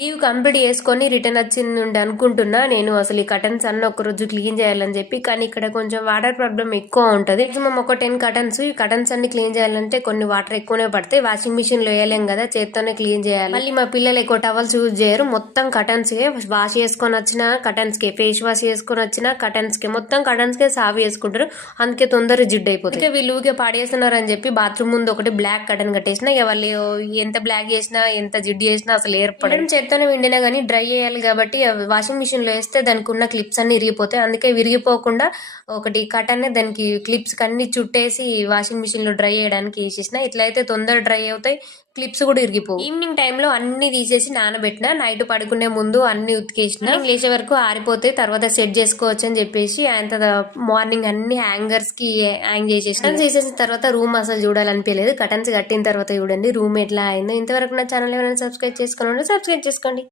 Leave complete చేసుకొని return వచ్చింది అనుకుంటున్నా నేను. అసలు ఈ కటన్స్ అన్న ఒక రోజు క్లీన్ చేయాలని చెప్పి, కానీ ఇక్కడ కొంచెం వాటర్ ప్రాబ్లం ఎక్కువ ఉంటది. మాక్సిమం ఒక 10 కటన్స్, ఈ కటన్స్ అన్ని క్లీన్ చేయాలంటే కొన్ని వాటర్ ఎక్కువనే పడతాయి. వాషింగ్ మిషన్ లో వేయలేం కదా, చేత్తోనే క్లీన్ చేయాలి. మళ్ళీ మా పిల్లలు ఎక్కువ టవల్స్ యూజ్ చేయరు, మొత్తం కటన్స్ కే వాష్ చేసుకొని వచ్చిన కటన్స్ కే, ఫేస్ వాష్ చేసుకొని వచ్చిన కటన్స్ కే, మొత్తం కటన్స్ కే సాఫ్ చేసుకుంటారు. అందుకే తొందర జిడ్డు అయిపోతుంది. వీళ్ళు ఊరికే పాడేస్తున్నారు అని చెప్పి బాత్రూమ్ ముందు ఒకటి బ్లాక్ కటన్ కట్టేసిన. ఇక వాళ్ళు ఎంత బ్లాక్ చేసినా ఎంత జిడ్డు చేసినా అసలు ఏర్పడదు. చేత్తోనే విండినా గానీ డ్రై చేయాలి కాబట్టి వాషింగ్ మిషన్ లో వేస్తే దానికి ఉన్న క్లిప్స్ అన్ని విరిగిపోతాయి. అందుకే విరిగిపోకుండా ఒకటి కటన్ దానికి క్లిప్స్ అన్ని చుట్టేసి వాషింగ్ మిషన్ లో డ్రై చేయడానికి వేసేసిన. ఇట్లయితే తొందర డ్రై అవుతాయి, క్లిప్స్ కూడా ఇరిగిపోవు. ఈవినింగ్ టైంలో అన్ని తీసేసి నానబెట్టిన, నైట్ పడుకునే ముందు అన్ని ఉతికేసిన. లేచే వరకు ఆరిపోతే తర్వాత సెట్ చేసుకోవచ్చు అని చెప్పేసి అంత మార్నింగ్ అన్ని హ్యాంగర్స్ కి హ్యాంగ్ చేసేసిన తర్వాత రూమ్ అసలు చూడాలనిపించలేదు. కటన్స్ కట్టిన తర్వాత చూడండి రూమ్ ఎట్లా అయిందో. ఇంతవరకు నా ఛానల్ ఎవరైనా సబ్స్క్రైబ్ చేసుకోండి.